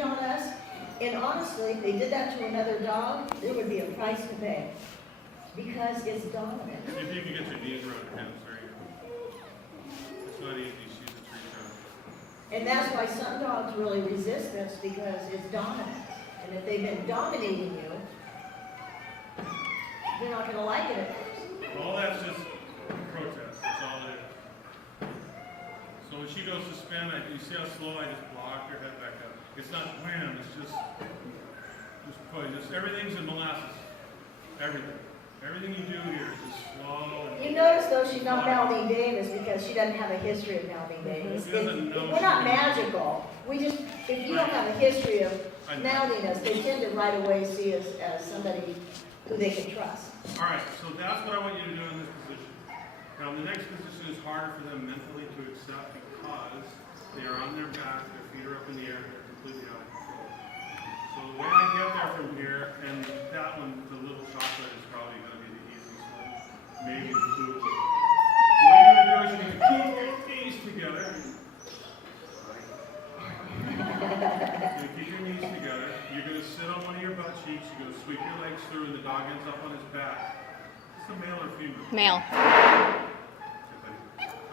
beat on us. And honestly, if they did that to another dog, there would be a price to pay. Because it's dominant. If you can get your knees around her hips, there you go. It's not easy, she's a tree trunk. And that's why some dogs really resist this, because it's dominant. And if they've been dominating you, they're not going to like it at first. All that's just protest, that's all it is. So when she goes to spin, you see how slow I just block her head back up. It's not wham, it's just push. Everything's in molasses. Everything. Everything you do here is just slow. And You notice though she's not Melvin Davis because she doesn't have a history of Melvin Davis. We're not magical. We just, if you don't have a history of mounting us, they tend to right away see us as somebody who they can trust. All right, so that's what I want you to do in this position. Now the next position is harder for them mentally to accept because they are on their back, their feet are up in the air, they're completely out of control. So the way I get there from here, and that one, the little chocolate is probably going to be the easiest one, maybe the two. What you're going to do is you're going to keep your knees together. You're going to keep your knees together. You're going to sit on one of your butt cheeks. You're going to sweep your legs through, and the dog ends up on his back. Is this a male or female? Male.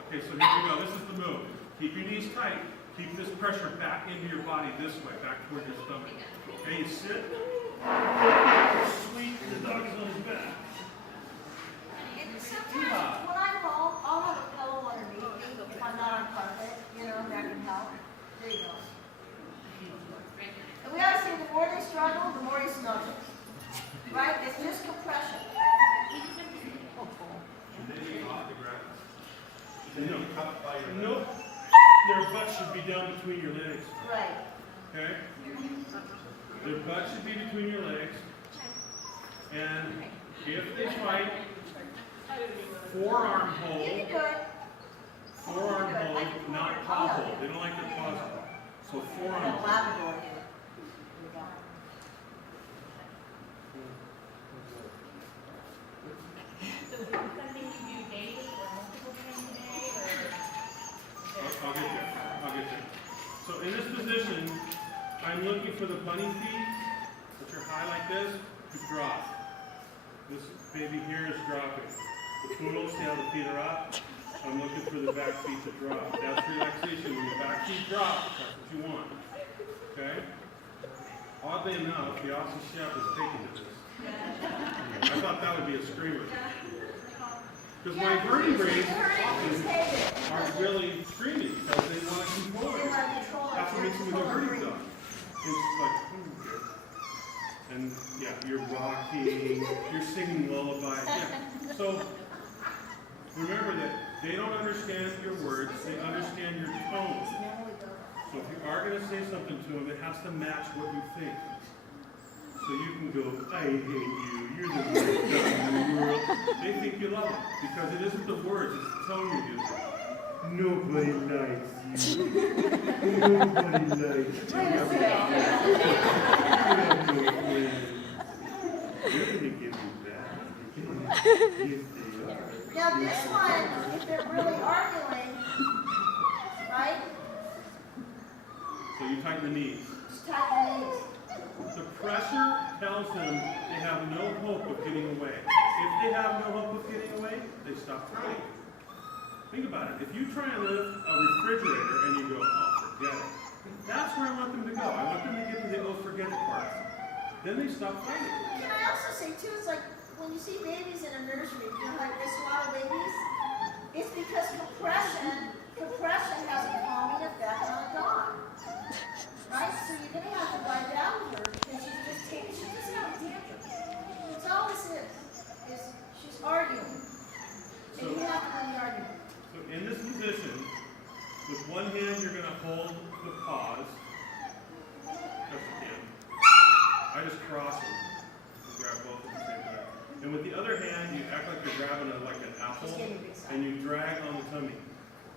Okay, so here we go. This is the move. Keep your knees tight. Keep this pressure back into your body this way, back toward your stomach. Okay, you sit. Sweep. The dog is on his back. And sometimes when I'm home, I'll have a pillow underneath me if I'm not on carpet. You know, that can help. There you go. And we always say the more they struggle, the more he snuggles. Right? It's just compression. And then you off the ground. Nope. Their butt should be down between your legs. Right. Okay? Their butt should be between your legs. And if they fight, forearm You hold. can do it. Forearm hold, not paw hold. They don't like the paws hold. So forearm The hold. Labrador here. I'll get there. I'll get there. So in this position, I'm looking for the bunny feet, which are high like this, to drop. This baby here is dropping. The poodle, see how the feet are up? I'm looking for the back feet to drop. That's relaxation. When the back feet drop, that's what you want. Okay? Oddly enough, the Aussie Chef is taken to this. I thought that would be a screamer. Because my vertebrae often aren't really screaming because they want to control it. That's what makes them a herding dog. It's like, okay. And yeah, you're rocking, you're singing lullabies. Yeah. So remember that they don't understand your words, they understand your tone. So if you are going to say something to them, it has to match what you think. So you can go, I hate you, you're the worst dog in the world. They think you love them because it isn't the words, it's the tone you're using. Nobody likes you. Nobody likes you. You have no friends. They're going to give you that. Yes, they are. Now this one, if they're really arguing, right? So you tighten the knees. Just tighten the knees. The pressure tells them they have no hope of getting away. If they have no hope of getting away, they stop trying. Think about it. If you try and lift a refrigerator and you go, oh, forget it. That's where I want them to go. I want them to get to the oh, forget it part. Then they stop fighting. Can I also say too, it's like when you see babies in a nursery, you know, like they swaddle babies, it's because compression has a calming effect on a dog. Right? So you're going to have to lie down with her because she doesn't have a tantrum. That's all this is she's arguing. And you have to win the argument. So in this position, with one hand you're going to hold the paws. Yes, you can. I just cross them and grab both at the same time. And with the other hand, you act like you're grabbing like an apple, and you drag on the tummy.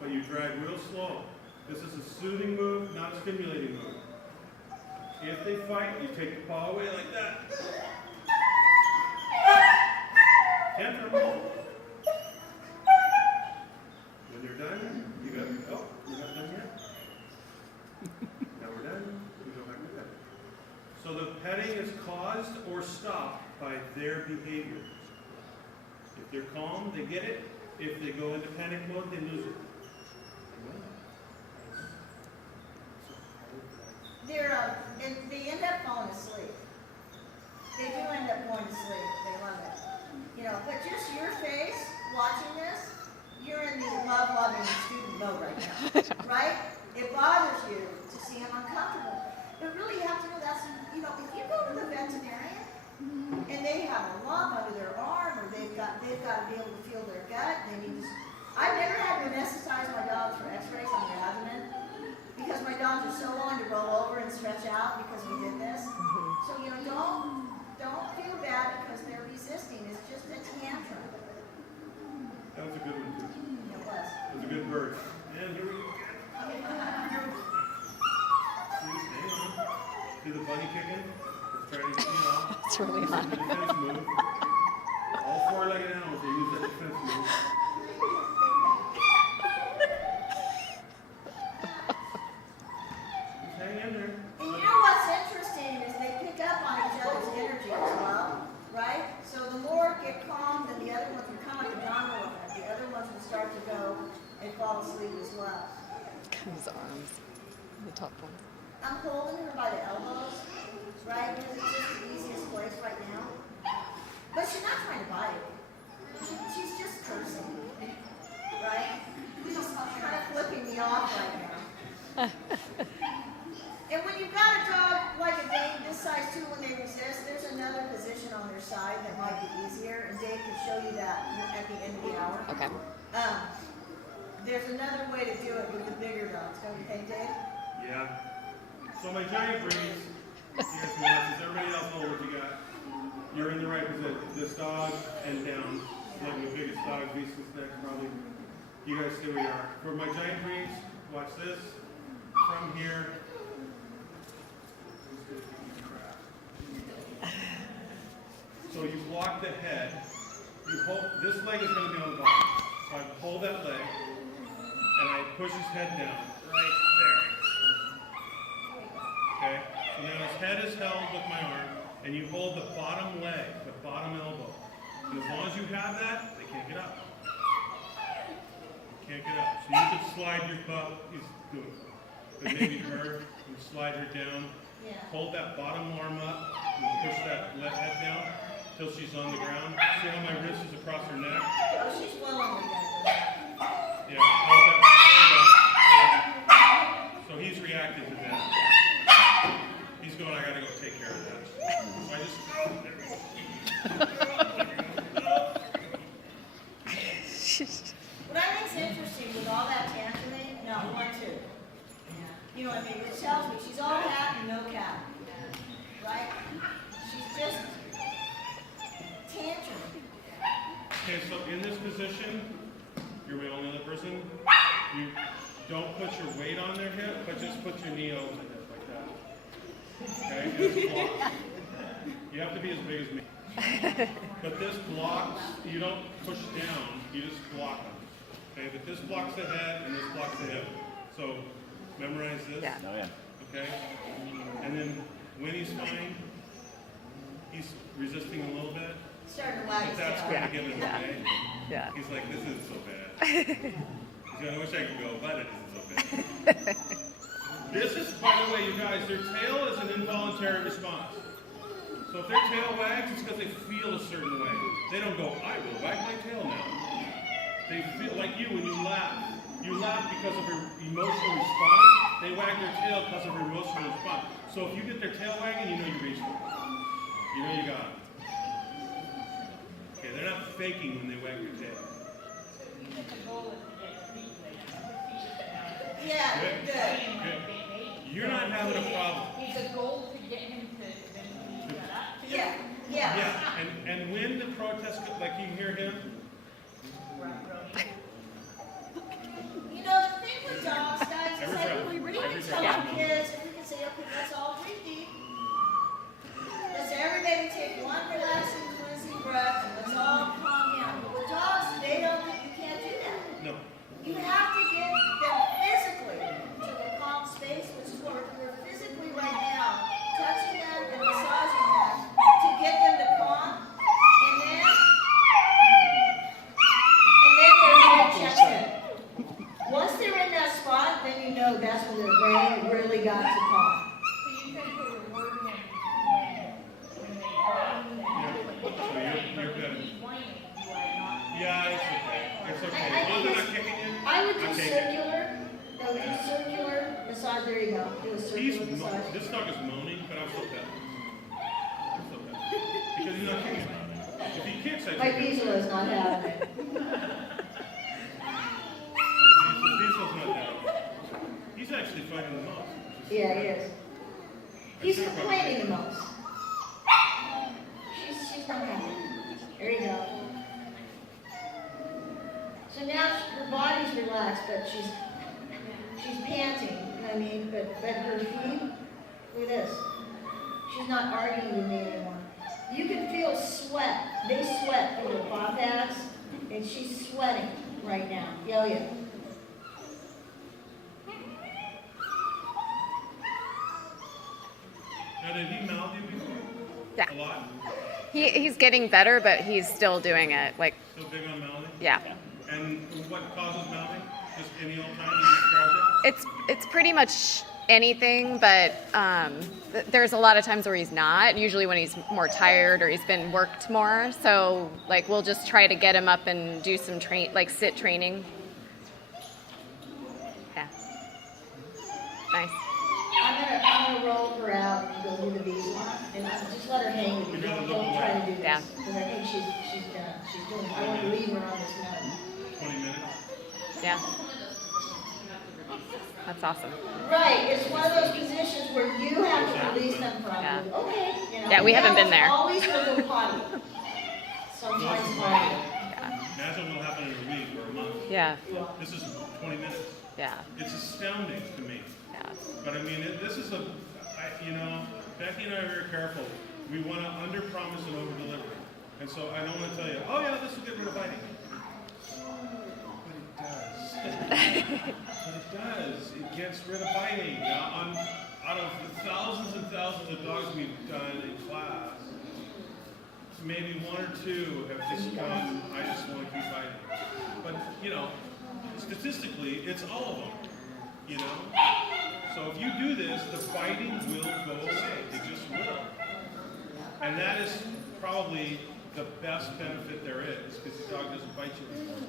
But you drag real slow. This is a soothing move, not a stimulating move. If they fight, you take the paw away like that. Tantrum. When you're done, you got, oh, you're not done yet? Now we're done. We go back to bed. petting is caused or stopped by their behavior. If they're calm, they get it. If they go into panic mode, they lose it. And they end up falling asleep. They do end up going to sleep. They love it. You know, but just your face watching this, you're in the love-loving student mode right now, right? It bothers you to see them uncomfortable. But really, you have to know that's, you know, if you go to the veterinarian and they have a lump under their arm, or they've got to be able to feel their gut. They need to. I've never had to anesthetize my dogs for X-rays on their abdomen because my dogs are so willing to roll over and stretch out because we did this. So you know, don't feel bad because they're resisting. It's just a tantrum. That was a good one, too. It was. That was a good bird. And here we go again. See, hang on. See the bunny kicking? It's trying to, you know. It's really hot. Use the defense move. All four-legged animals, they use that defense move. Just hang in there. And you know what's interesting is they pick up on each other's energy as well, right? So the more get calm, then the other ones will come like a domino effect. The other ones will start to go and fall asleep as well. His arms, the top one. I'm holding her by the elbows, right? Because it's just the easiest place right now. But she's not trying to bite. She's just cursing, right? She's kind of flipping me off right now. And when you've got a dog like a Dane this size too, when they resist, there's another position on their side that might be easier, and Dave can show you that at the end of the hour. Okay. There's another way to do it with the bigger dogs, don't you think, Dave? Yeah. So my giant breeds, here's some answers. Everybody else know what you got. You're in the right position. This dog and down. Like the biggest dog, beast next probably. You guys stay where you are. For my giant breeds, watch this. From here. So you block the head. You hold, this leg is going to be on the bottom. So I pull that leg, and I push his head down, right there. Okay? So now his head is held with my arm, and you hold the bottom leg, the bottom elbow. And as long as you have that, they can't get up. They can't get up. So you could slide your butt, he's doing it. But maybe her, you slide her down, hold that bottom arm up, and push that head down till she's on the ground. See how my wrist is across her neck? Oh, she's willing to get it. Yeah, hold that. So he's reacted to that. He's going, I gotta go take care of that. So I just. What I think's interesting with all that tantruming, no, 1, 2. You know what I mean? Which tells me she's all cat and no cat. Right? She's just tantruming. Okay, so in this position, you're my only other person. You don't put your weight on their hip, but just put your knee over the hip like that. Okay? And it's blocked. You have to be as big as me. But this blocks, you don't push down, you just block them. Okay, but this blocks the head and this blocks the hip. So memorize this. Yeah. Oh, yeah. Okay? And then when he's fine, he's resisting a little bit. Starting to wag But his that's tail. going to give him away. Yeah. He's like, this isn't so bad. He's like, I wish I could go, but it isn't so bad. This is, by the way, you guys, their tail is an involuntary response. So if their tail wags, it's because they feel a certain way. They don't go, I will wag my tail now. They feel like you when you laugh. You laugh because of your emotional response. They wag their tail because of your emotional response. So if you get their tail wagging, you know you reached them. You know you got them. Okay, they're not faking when they wag their tail. Yeah, Good. good. Good. You're not having a problem. Is the goal to get him to shut up? Yeah, Yeah, yeah. and when the protest, like you hear him, You know, the thing with dogs, guys, is Every like breath. we Every can tell breath. our kids, and we can say, okay, let's all breathe deep. Let's everybody take one relaxing, cleansing breath, and let's all calm down. But with dogs, they don't, you can't do that. no. You have to get them physically to the calm space, which is what we're physically right now, touching them and massaging massage. This dog is moaning, but I'm so pet. I'm so pet. Because he's not kicking. If he kicks, I My take him. Diesel is not having it. Diesel's not down. He's actually fighting the most. Yeah, he is. He's complaining the most. She's not happy. There you go. So now her body's relaxed, but she's panting. You know what I mean? But her feet, look at this. She's not arguing with me anymore. You can feel sweat. They sweat from the paw pads, and she's sweating right now. Yeah, yeah. Now, did he mouth you before? Yeah. A lot? He's getting better, but he's still doing it. Like, Still big on mouthing? yeah. And what causes mouthing? Just any old time you scratch it? It's pretty much anything, but there's a lot of times where he's not. Usually when he's more tired or he's been worked more. So like we'll just try to get him up and do some sit training. Yeah. Nice. I'm gonna roll her out and go do the bees and just let her hang with me. Don't try to do this. Yeah. Because I think she's done. She's doing. I want to leave her on this note. 20 minutes? Yeah. That's awesome. Right. It's one of those positions where you have to release them from. Yeah. Okay. You know, Yeah, we haven't been there. Always will go potty. Sometimes potty. Imagine what'll happen in a week or a month. Yeah. This is 20 minutes. Yeah. It's astounding to me. Yeah. But I mean, this is Becky and I are very careful. We want to under-promise and over-deliver. And so I don't want to tell you, oh yeah, this will get rid of biting. But it does. It gets rid of biting. Now, out of the thousands and thousands of dogs we've done in class, maybe one or two have just gone, I just want to keep biting. But, statistically, it's all of them. So if you do this, the biting will go away. It just will. And that is probably the best benefit there is, because the dog doesn't bite you anymore.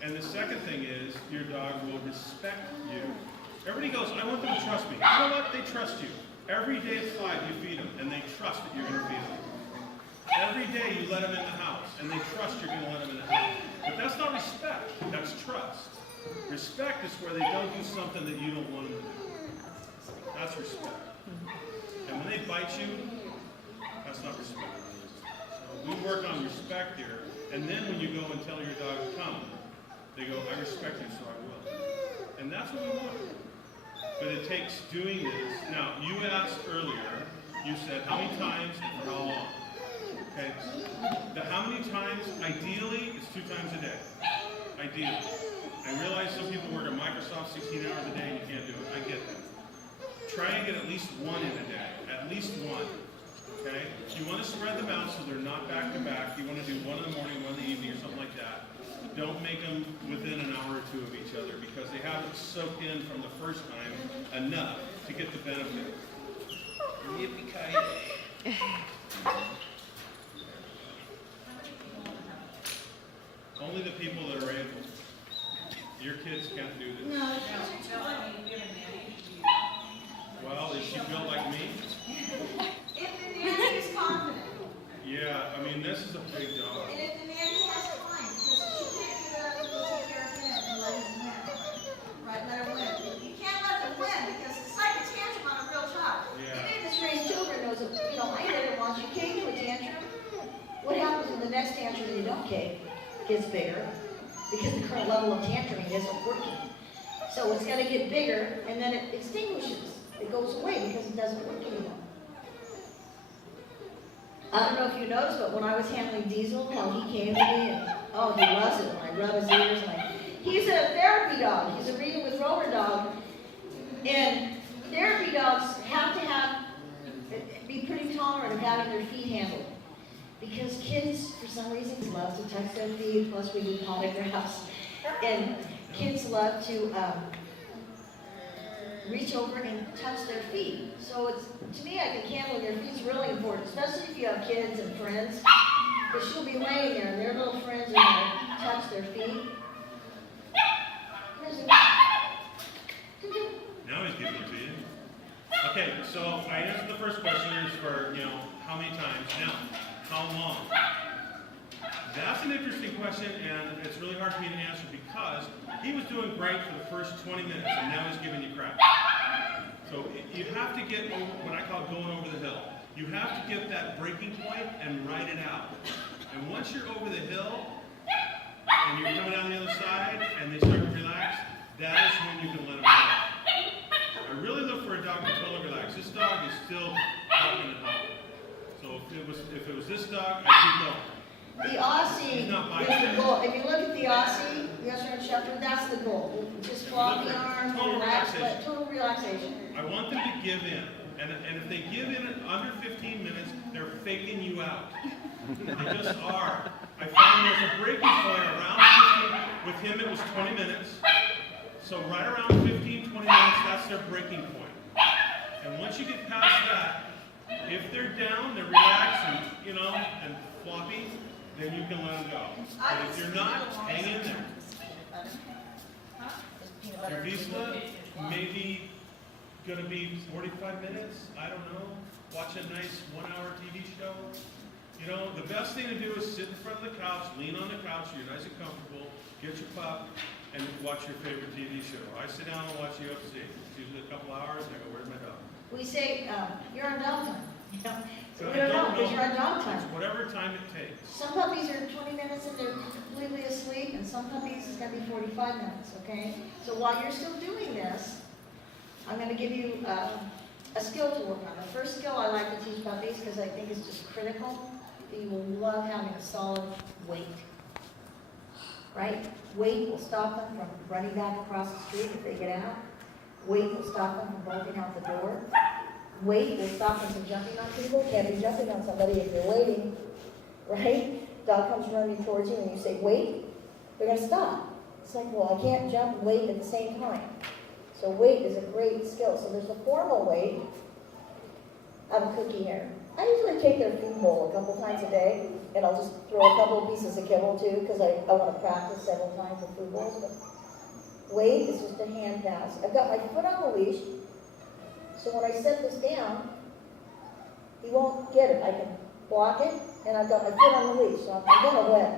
And the second thing is, your dog will respect you. Everybody goes, I want them to trust me. You know what? They trust you. Every day at 5, you feed them, and they trust that you're going to feed them. Every day you let them in the house, and they trust you're going to let them in the house. But that's not respect. That's trust. Respect is where they don't do something that you don't want them to do. That's respect. And when they bite you, that's not respect. So we work on respect here, and then when you go and tell your dog to come, they go, I respect you, so I will. And that's what we want. But it takes doing this. Now, you asked earlier, you said how many times and for how long? Okay? The how many times, ideally, it's 2 times a day. Ideally. I realize some people work at Microsoft 16 hours a day and you can't do it. I get that. Try and get at least 1 in a day. At least 1. Okay? You want to spread them out so they're not back to back. You want to do 1 in the morning, 1 in the evening, or something like that. Don't make them within an hour or 2 of each other because they haven't soaked in from the first time enough to get the benefit. Yippee-ki-yay. Only the people that are able. Your kids can't do this. No. Well, is she built like me? If the nanny is confident. Yeah, I mean, this is a big dog. And if the nanny has time, because she can't give it up to go take care of him and let him win. Right, let her win. You can't let them win because it's like a tantrum on a real child. Yeah. Anybody that's raised children knows that, I never want you cave to a tantrum. What happens when the next tantrum that you don't cave gets bigger? Because the current level of tantruming isn't working. So it's going to get bigger, and then it extinguishes. It goes away because it doesn't work anymore. I don't know if you noticed, but when I was handling Diesel, how he came to me, and oh, he loves it when I rub his ears. He's a therapy dog. He's a reading with rover dog. And therapy dogs have to be pretty tolerant of having their feet handled. Because kids, for some reason, love to touch their feet, plus we do polygraphs. And kids love to reach over and touch their feet. So to me, I think handling their feet is really important, especially if you have kids and friends. Because she'll be laying there and their little friends are going to touch their feet. Now he's giving it to you. Okay, so I answered the first question is for, how many times. Now, how long? That's an interesting question, and it's really hard for me to answer because he was doing great for the first 20 minutes, and now he's giving you crap. So you have to get over what I call going over the hill. You have to get that breaking point and ride it out. And once you're over the hill, and you're coming down the other side, and they start to relax, that is when you can let them go. I really look for a dog to totally relax. This dog is still hopping and hopping. So if it was this dog, I'd keep going. The Aussie is the goal. If you look at the Aussie, the Australian Shepherd, that's the goal. Just flop the arms, relax, total relaxation. I want them to give in. And if they give in under 15 minutes, they're faking you out. They just are. I found there's a breaking point around 15. With him, it was 20 minutes. So right around 15, 20 minutes, that's their breaking point. And once you get past that, if they're down, they're relaxed and floppy, then you can let them go. But if you're not, hang in there. Your Vizsla maybe going to be 45 minutes. I don't know. Watch a nice 1-hour TV show. The best thing to do is sit in front of the couch, lean on the couch, so you're nice and comfortable, get your pup, and watch your favorite TV show. I sit down and watch UFC. It's usually a couple hours, and I go, where's my dog? We say, you're on dog time. So We don't know, because you're on dog time. It's whatever time it takes. Some puppies are 20 minutes and they're completely asleep, and some puppies is going to be 45 minutes, okay? So while you're still doing this, I'm going to give you a skill to work on. The first skill I like to teach puppies, because I think it's just critical, you will love having a solid weight. Right? Weight will stop them from running back across the street if they get out. Weight will stop them from bolting out the door. Weight will stop them from jumping on people. Can't be jumping on somebody if you're waiting. Right? Dog comes running towards you and you say, wait, they're going to stop. It's like, well, I can't jump and wait at the same time. So weight is a great skill. So there's a formal weight. I have a cookie here. I usually take their food bowl a couple times a day, and I'll just throw a couple of pieces of kibble too, because I want to practice several times with food bowls. But weight is just a hand pass. I've got my foot on the leash, so when I set this down, he won't get it. I can block it, and I've got my foot on the leash, so I'm going to win.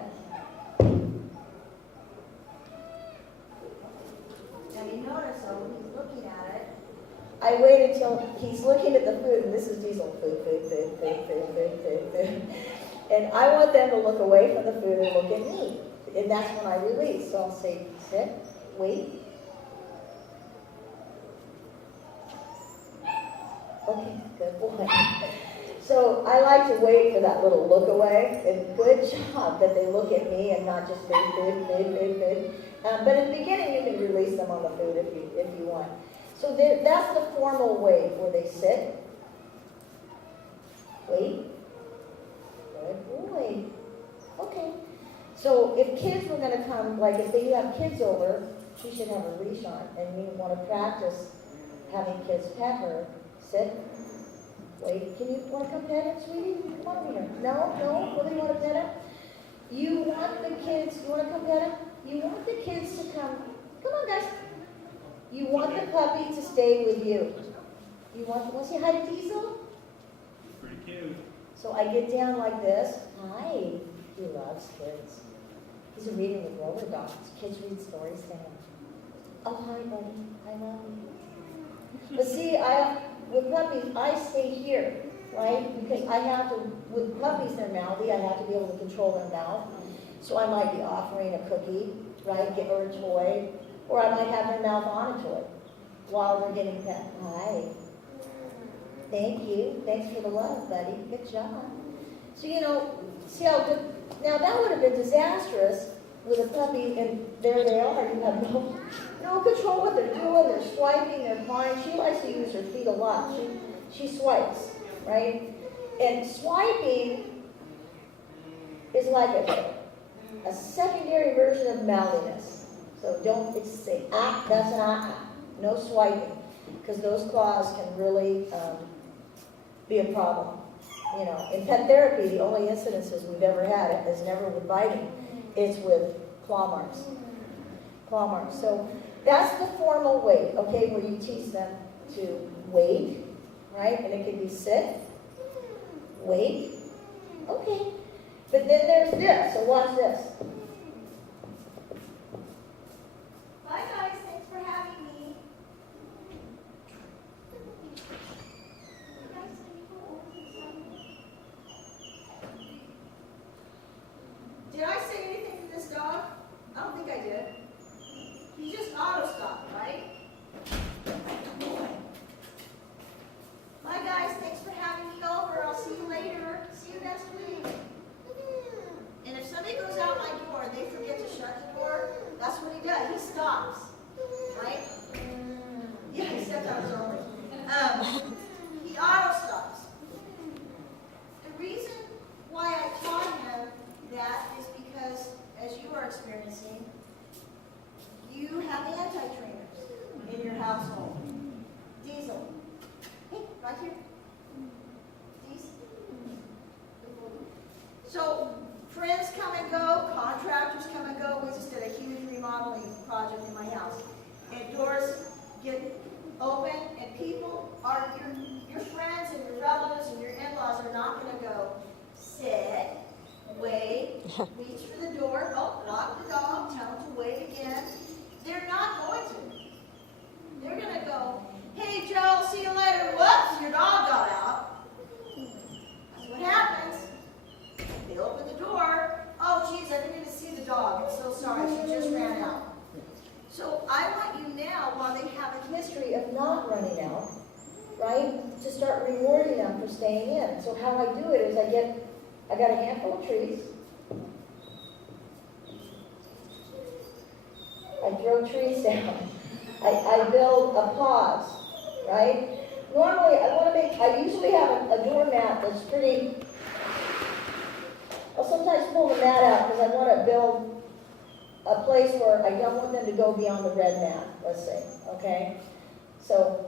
Now you notice, though, when he's looking at it, I wait until he's looking at the food, and this is Diesel, food. And I want them to look away from the food and look at me. And that's when I release. So I'll say, sit, wait. Okay, good boy. So I like to wait for that little look away. And good job that they look at me and not just food. But in the beginning, you can release them on the food if you want. So that's the formal way where they sit. Wait. Good boy. Okay. So if kids were going to come, like if you have kids over, she should have a leash on, and you want to practice having kids pet her. Sit. Wait. Want to come pet him, sweetie? Come on here. No? Really want to pet him? You want the kids, you want to come pet him? You want the kids to come on guys. You want the puppy to stay with you. You want to say hi to Diesel? Pretty cute. So I get down like this. Hi. He loves kids. He's reading with roller dogs. Kids read stories to him. Oh, hi, buddy. I love you. But see, with puppies, I stay here, right? Because I have to, with puppies, they're mouthy. I have to be able to control their mouth. So I might be offering a cookie, right? Give her a toy. Or I might have their mouth on a toy while we're getting pet. Hi. Thank you. Thanks for the love, buddy. Good job. So, see how good. Now, that would have been disastrous with a puppy, and there they are. You have no control what they're doing. They're swiping, they're flying. She likes to use her feet a lot. She swipes, right? And swiping is like a secondary version of mouthiness. So don't say, that's an no swiping, because those claws can really be a problem. In pet therapy, the only incidences we've ever had is never with biting. It's with claw marks. Claw marks. So that's the formal way, okay, where you teach them to wait, right? And it can be sit, wait, okay. But then there's this, so watch this. Bye guys, thanks for having me. Did I say anything to this dog? I don't think I did. He just auto-stopped, right? Bye guys, thanks for having me over. I'll see you later. See you next week. And if somebody goes out my door and they forget to shut the door, that's what he does. He stops, right? Yeah, he stepped out his own way. He auto-stops. The reason why I taught him that is because, as you are experiencing, you have anti-trainers in your household. Diesel. Hey, right here. Diesel. So, friends come and go, contractors come and go. We just did a huge remodeling project in my house. And doors get open, and people are, your friends and your relatives and your in-laws are not going to go, sit, wait, reach for the door, oh, lock the dog, tell them to wait again. They're not going to. They're going to go, hey, Joe, see you later. Whoops, your dog got out. That's what happens. They open the door. Oh, geez, I didn't even see the dog. I'm so sorry. She just ran out. So I want you now, while they have a history of not running out, right, to start rewarding them for staying in. So how I do it is I got a handful of trees. I throw trees down. I build a pause, right? Normally, I usually have a doormat that's pretty, I'll sometimes pull the mat out because I want to build a place where I don't want them to go beyond the red mat, let's say, okay? So,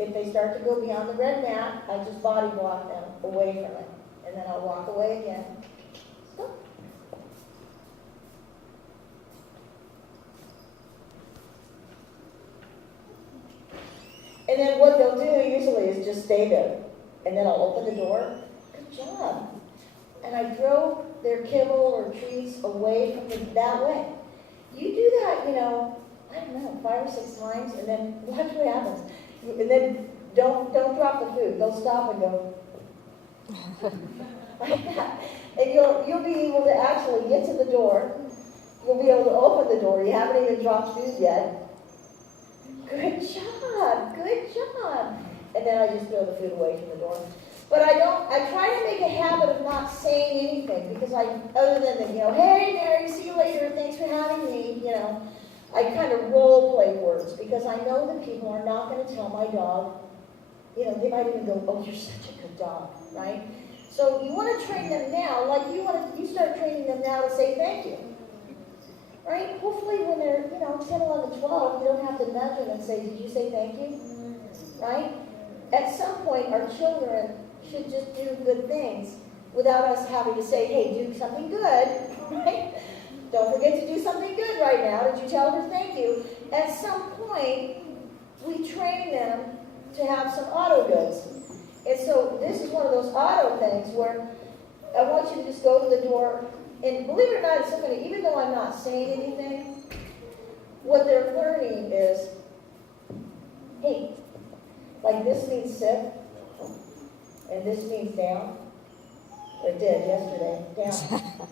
if they start to go beyond the red mat, I just body block them away from it. And then I'll walk away again. Stop. And then what they'll do usually is just stay there. And then I'll open the door. Good job. And I throw their kibble or treats away from that way. You do that, I don't know, 5 or 6 times, and then watch what happens. And then don't drop the food. They'll stop and go like that. And you'll be able to actually get to the door. You'll be able to open the door. You haven't even dropped food yet. Good job, good job. And then I just throw the food away from the door. But I try to make a habit of not saying anything because other than hey Mary, see you later, thanks for having me, I kind of role play words because I know that people are not going to tell my dog, they might even go, oh, you're such a good dog, right? So you want to train them now, like you start training them now to say thank you. Right? Hopefully when they're, 10, 11, 12, you don't have to nudge them and say, did you say thank you? Right? At some point, our children should just do good things without us having to say, hey, do something good, right? Don't forget to do something good right now. Did you tell her thank you? At some point, we train them to have some auto goods. And so this is one of those auto things where I want you to just go to the door. And believe it or not, it's so funny, even though I'm not saying anything, what they're learning is, hey, like this means sit, and this means down. It did yesterday, down.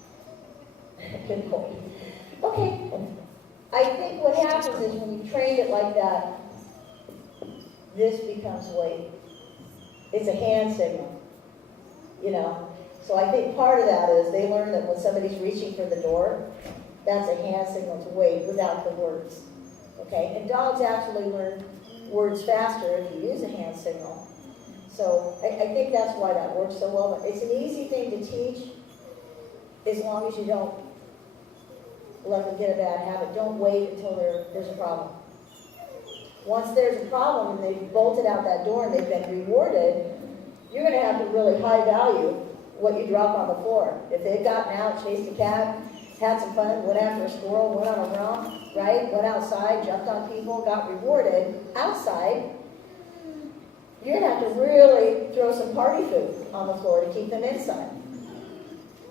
Good point. Okay, I think what happens is when you train it like that, this becomes wait. It's a hand signal, So I think part of that is they learn that when somebody's reaching for the door, that's a hand signal to wait without the words. Okay? And dogs actually learn words faster if you use a hand signal. So I think that's why that works so well. It's an easy thing to teach as long as you don't let them get a bad habit. Don't wait until there's a problem. Once there's a problem and they've bolted out that door and they've been rewarded, you're going to have to really high value what you drop on the floor. If they'd gotten out, chased a cat, had some fun, went after a squirrel, went on a romp, right? Went outside, jumped on people, got rewarded outside, you're gonna have to really throw some party food on the floor to keep them inside.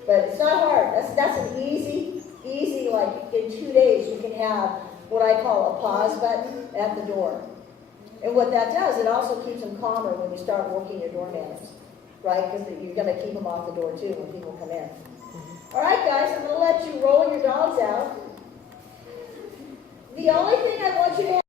But it's not hard. That's an easy, like in 2 days you can have what I call a pause button at the door. And what that does, it also keeps them calmer when you start working your door manners, right? Because you're gonna keep them off the door too when people come in. All right, guys, I'm gonna let you roll your dogs out. The only thing I want you to have